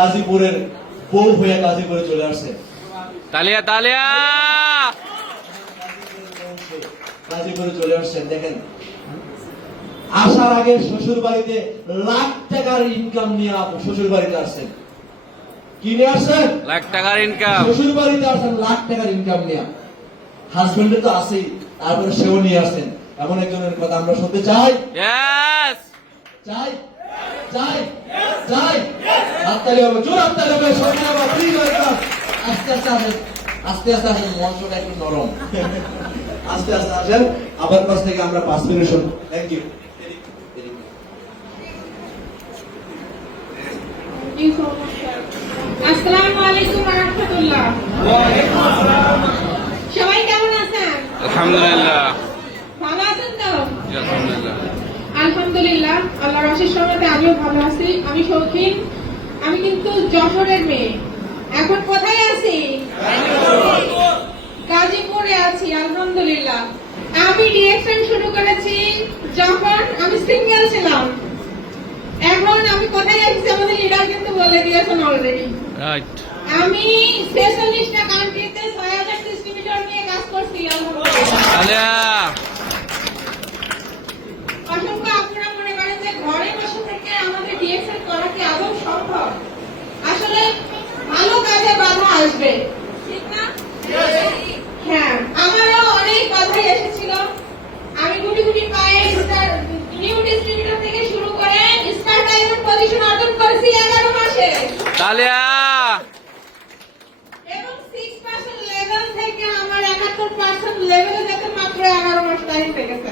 গাজীপুরের বউ হয়ে গাজীপুরে চলে আসছে। তালিয়া তালিয়া গাজীপুরে চলে আসছেন। দেখেন, আসার আগে শ্বশুর বাড়িতে লাখ টাকার ইনকাম নিয়ে শ্বশুর বাড়িতে আসছেন। কি নিয়ে আসছেন? লাখ টাকার ইনকাম। শ্বশুর বাড়িতে আসছেন লাখ টাকার ইনকাম নিয়ে। হাজবেন্ডের তো আছেই, তারপরে সেও নিয়ে আসছেন। এমন একজনের কথা আমরা শুনতে চাই। চাই চাই চাই। হাততালি হবে, জোর হাততালি হবে, সবাই হবে, প্লিজ ওয়েলকাম। আস্তে আস্তে আসেন, আস্তে আস্তে আসেন, মঞ্চটা একটু নরম। আস্তে আস্তে আসেন। আবার পাশ থেকে আমরা 5 মিনিট শুনবো। Thank you. আসসালামু আলাইকুম ওয়া রাহমাতুল্লাহ। সবাই কেমন আছেন? আলহামদুলিল্লাহ। ভালো আছেন তো? আলহামদুলিল্লাহ। আলহামদুলিল্লাহ, আল্লাহর অশেষ রহমতে আমিও ভালো আছি। আমি শৌখিন, আমি কিন্তু যশোরের মেয়ে। এখন কোথায় আছি? গাজীপুরে আছি। আলহামদুলিল্লাহ। আমি ডিএক্সএম শুরু করেছি যখন আমি সিঙ্গেল ছিলাম। এখন আমি কোথায় আছি আমাদের লিডার কিন্তু বলে দিয়েছেন অলরেডি। রাইট। আমি 46টা কান্ট্রিতে 6000 ডিস্ট্রিবিউটর নিয়ে কাজ করছি। তালিয়া। অসংখ্য আপনারা মনে করেন যে ঘরে বসে থেকে আমাদের ডিএক্সএল করা কি আদৌ সম্ভব? আসলে ভালো কাজে বাধা আসবে, ঠিক না? হ্যাঁ, আমারও অনেক বাধাই এসেছিল। আমি গুটি গুটি পায়ে নিউ ডিস্ট্রিবিউটর থেকে শুরু করে স্টার ডায়মন্ড পজিশন অর্জন করেছি 11 মাসে। তালিয়া। এবং 6% লেভেল থেকে আমার 71% লেভেলে যেতে মাত্র 11 মাস টাইম লেগেছে।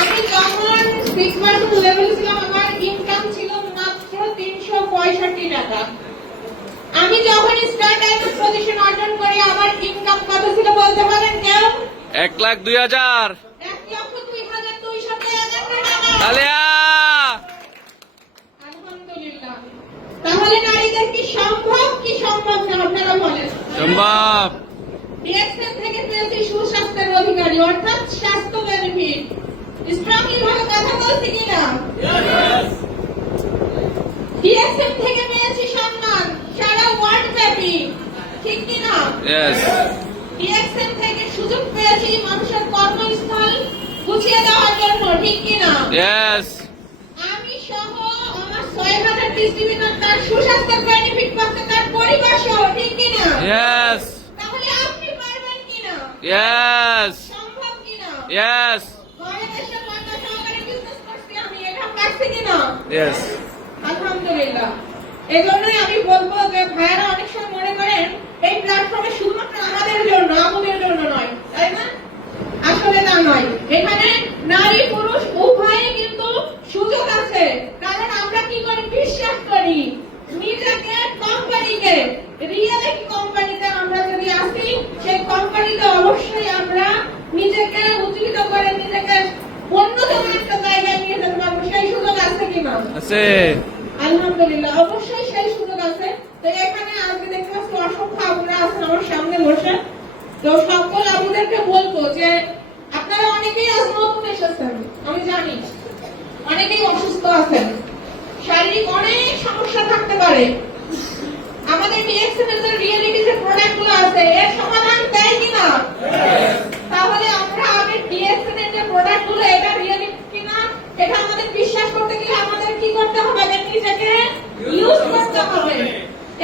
আমি যখন 6% লেভেলে ছিলাম আমার ইনকাম ছিল মাত্র 365 টাকা। আমি যখন স্টার ডায়মন্ড পজিশন অর্জন করি আমার ইনকাম কত ছিল বলতে পারেন কেউ? 1,02,000। 1,02,200 টাকা। তালিয়া। আলহামদুলিল্লাহ। তাহলে নারীদের কি সম্ভব কি সম্ভব না আপনারা বলেন? সম্ভব। ডিএক্সএম থেকে পেয়েছি সুস্বাস্থ্যের অধিকারী, অর্থাৎ স্বাস্থ্য বেনিফিট। স্ট্রংলি ভাবে কথা বলছি কিনা? ডিএক্সএম থেকে পেয়েছি সম্মান সারা ওয়ার্ল্ড ব্যাপী, ঠিক কিনা? ইয়েস। ডিএক্সএম থেকে সুযোগ পেয়েছি মানুষের কর্মস্থল গুছিয়ে দেওয়ার জন্য, ঠিক কিনা? ইয়েস। আমি সহ আমার 6000 ডিস্ট্রিবিউটর তার সুস্বাস্থ্যের বেনিফিট পাচ্ছে, তার পরিবার সহ, ঠিক কিনা? ইয়েস। তাহলে আপনি পারবেন কিনা? ইয়েস। সম্ভব কিনা? ইয়েস। ঘরে বসে পয়সা সহকারে বিজনেস করছি আমি, এটা পারছি কিনা? ইয়েস। আলহামদুলিল্লাহ। এজন্যই আমি বলবো যে ভাইয়ারা অনেক সময় মনে করেন এই প্ল্যাটফর্মে শুধুমাত্র আমাদের জন্য, আমাদের জন্য নয়, তাই না? আসলে তা নয়। এখানে নারী পুরুষ উভয়ই কিন্তু সুযোগ আছে। কারণ আমরা কি করি? বিশ্বাস করি নিজেকে কোম্পানিকে, রিয়েলিটি কোম্পানিতে আমরা যদি আসি সেই কোম্পানিতে অবশ্যই আমরা নিজেকে উজ্জীবিত করে নিজেকে অন্যতম একটা জায়গায় নিয়ে যেতে পারবো। সেই সুযোগ আছে কিনা? আছে। আলহামদুলিল্লাহ, অবশ্যই সেই সুযোগ আছে। তো এখানে আজকে দেখতে পাচ্ছি অসংখ্য আপুরা আছেন আমার সামনে বসে। তো সকল আপুদেরকে বলবো যে আপনারা অনেকেই আজ নতুন এসেছেন, আমি জানি অনেকেই অসুস্থ আছেন, শারীরিক অনেক সমস্যা থাকতে পারে। আমাদের ডিএক্সএম এর রিয়েলিটি যে প্রোডাক্ট গুলো আছে এর সমাধান দেয় কিনা? তাহলে আমরা আগে ডিএক্সএম এর যে প্রোডাক্ট গুলো এটা রিয়েলিটি কিনা এটা আমাদের বিশ্বাস করতে গেলে আমাদের কি করতে হবে? নিজেকে ইউজ করতে হবে।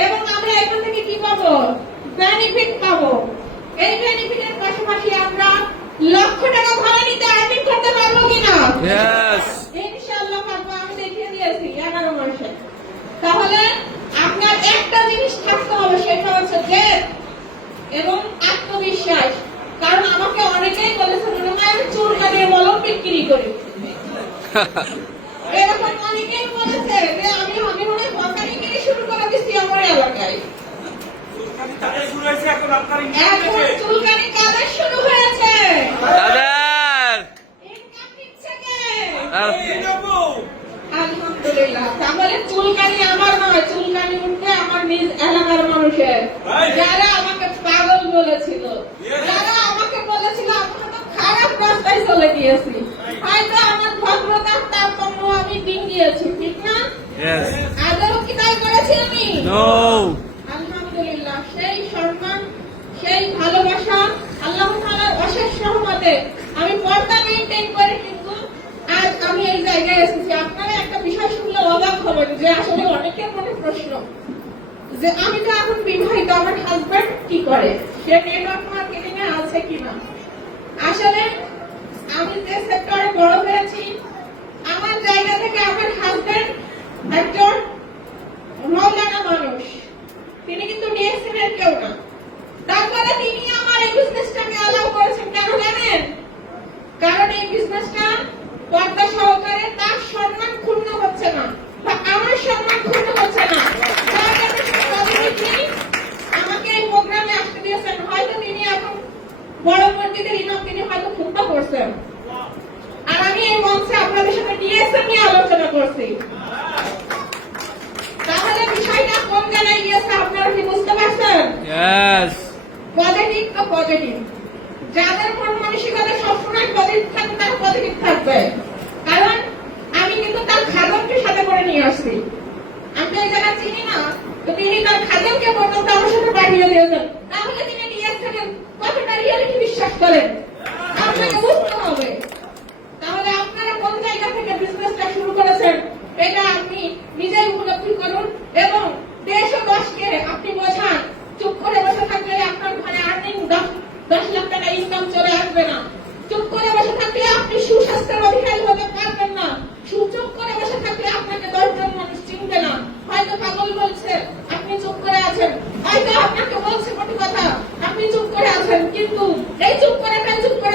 এবং আমরা এখান থেকে কি পাবো? বেনিফিট পাবো। এই বেনিফিটের পাশাপাশি আমরা লক্ষ টাকা ভাড়া নিতে আর্নিং করতে পারবো কিনা? ইয়েস। ইনশাআল্লাহ পারবো। আমি দেখিয়ে দিয়েছি 11 মাসে। তাহলে আপনার একটা জিনিস থাকতে হবে, সেটা হচ্ছে জেদ এবং আত্মবিশ্বাস। কারণ আমাকে অনেকেই বলেছে আমি চুলকানির মলম বিক্রি করি। এরকম অনেকেই বলেছে যে আমি মনে হয় হকারিগিরি শুরু করে দিচ্ছি আমার এলাকায়। এখন চুলকানি কাদের শুরু হয়েছে? তাদের। ইনকাম দিচ্ছে কে? আর আলহামদুলিল্লাহ। তাহলে চুলকানি আমার নয়, চুলকানি উঠবে আমার নিজ এলাকার মানুষের, যারা আমাকে পাগল বলেছিল, যারা আমাকে বলেছিল আমি তো খারাপ রাস্তায় চলে গিয়েছি, হয়তো আমার ভদ্রতার তারতম্য আমি ডিঙ্গিয়েছি, ঠিক না? ইয়েস। আদৌ কি নো। আলহামদুলিল্লাহ, সেই সম্মান, সেই ভালোবাসা, আল্লাহ তাআলার অশেষ রহমতে আমি পর্দা মেইনটেইন করে কিন্তু আজ আমি এই জায়গায় এসেছি। আপনারা একটা বিষয় শুনলে অবাক হবেন যে আসলে অনেকের মনে প্রশ্ন যে আমি তো এখন বিবাহিত, আমার হাজবেন্ড কি করে, সে নেটওয়ার্ক মার্কেটিং এ আছে কিনা। আসলে আমি যে সেক্টরে বড় হয়েছি, আমার জায়গা থেকে আমার হাজবেন্ড একজন মৌলানা মানুষ, তিনি কিন্তু ডিএসএন এর কেউ না। তারপরে তিনি আমার এই বিজনেসটাকে অ্যালাউ করেছেন, কেন জানেন? কারণ এই বিজনেসটা পর্দা সহকারে তার সম্মান ক্ষুণ্ণ হচ্ছে না বা আমার সম্মান ক্ষুণ্ণ হচ্ছে না। আমাকে এই প্রোগ্রামে আসতে দিয়েছেন, হয়তো তিনি এখন বড় মসজিদের ইমাম, তিনি হয়তো খুতবা করছেন, আর আমি এই মঞ্চে আপনাদের সাথে ডিএসএন নিয়ে আলোচনা করছি। তাহলে বিষয়টা কোন জায়গায় গিয়েছে আপনারা কি বুঝতে পারছেন? ইয়েস। পজিটিভ তো পজিটিভ, যাদের মন মানসিকতা সবসময় পজিটিভ থাকবে তারা পজিটিভ থাকবে। কারণ আমি কিন্তু তার খাদমকে সাথে করে নিয়ে আসছি, আমি তো এই জায়গা চিনি না, তো তিনি তার খাদমকে পর্যন্ত আমার সাথে পাঠিয়ে দিয়েছেন। তাহলে তিনি ডিএসএন কতটা রিয়েলিটি বিশ্বাস করেন আপনাকে বুঝতে হবে। তাহলে আপনারা কোন জায়গা থেকে বিজনেসটা শুরু করেছেন এটা আপনি নিজেই উপলব্ধি করুন এবং দেশ ও দশকে আপনি বোঝান। চুপ করে বসে থাকলে আপনার ঘরে আর্নিং 10 লাখ টাকা ইনকাম চলে আসবে না। চুপ করে বসে থাকলে আপনি সুস্বাস্থ্যের অধিকারী হতে পারবেন না। চুপ করে বসে থাকলে আপনাকে 10 জন মানুষ চিনবে না। হয়তো পাগল বলছে, আপনি চুপ করে আছেন, হয়তো আপনাকে বলছে কটু কথা, আপনি চুপ করে আছেন, কিন্তু এই চুপ করে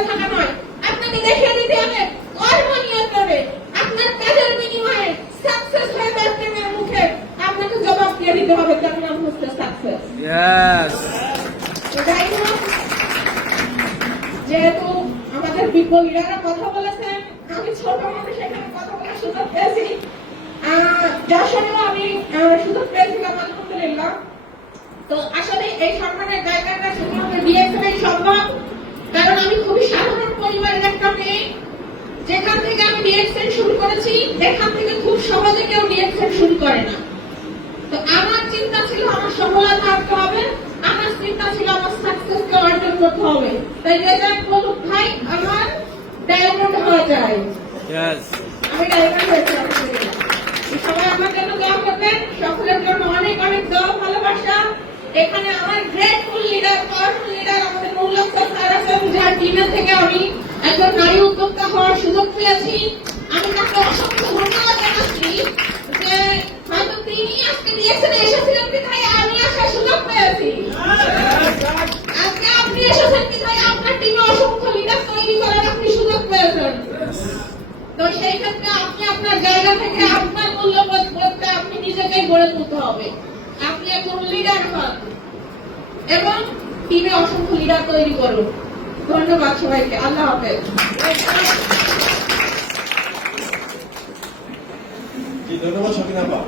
থাকা নয়, আপনাকে দেখিয়ে দিতে হবে কর্ম নিয়ন্ত্রণে আপনার কাজের বিনিময়ে সাকসেস হয়ে যাচ্ছে মুখে আপনাকে জবাব দিয়ে দিতে হবে যে আপনার হচ্ছে সাকসেস। ইয়েস। যাই হোক, যেহেতু আমাদের বিজ্ঞানীরা কথা বলেছেন, আমি ছোট মানুষ এখানে কথা বলার সুযোগ পেয়েছি, যশোরেও আমি সুযোগ পেয়েছিলাম আলহামদুলিল্লাহ। তো আসলে এই সম্মানের জায়গাটা শুধুমাত্র ডিএসএন সম্ভব, কারণ আমি খুবই সাধারণ পরিবারের একটা মেয়ে। যেখান থেকে আমি ডিএসএন শুরু করেছি, এখান থেকে খুব সহজে কেউ ডিএসএন শুরু করে না। তো আমার চিন্তা ছিল আমার সফলতা আসতে হবে, আমার চিন্তা ছিল আমার সাকসেসকে অর্জন করতে হবে। তাই রেজাল্ট বলুক ভাই আমার ডায়মন্ড হওয়া যায়, ইয়েস। আমি ডায়মন্ড হয়েছি। সবাই আমার জন্য দোয়া করবেন, সকলের জন্য অনেক অনেক দোয়া ভালোবাসা। এখানে আমার গ্রেটফুল লিডার, পাওয়ারফুল লিডার আমাদের মৌলানা স্যার আছেন, যার টিমে থেকে আমি একজন নারী উদ্যোক্তা হওয়ার সুযোগ পেয়েছি। আমি তাকে অসংখ্য ধন্যবাদ জানাচ্ছি যে হয়তো তিনি আজকে দিয়েছেন এসেছিলেন বিধায় আমি আসার সুযোগ পেয়েছি। আজকে আপনি এসেছেন বিধায় আপনার টিমে অসংখ্য লিডার তৈরি করার আপনি সুযোগ পেয়েছেন। তো সেই ক্ষেত্রে আপনি আপনার জায়গা থেকে আপনার মূল্যবোধ বলতে আপনি নিজেকেই গড়ে তুলতে হবে। আপনি একজন লিডার হন এবং টিমে অসংখ্য লিডার তৈরি করুন। ধন্যবাদ সবাইকে, আল্লাহ হাফেজ। জি ধন্যবাদ শকিনা আপা।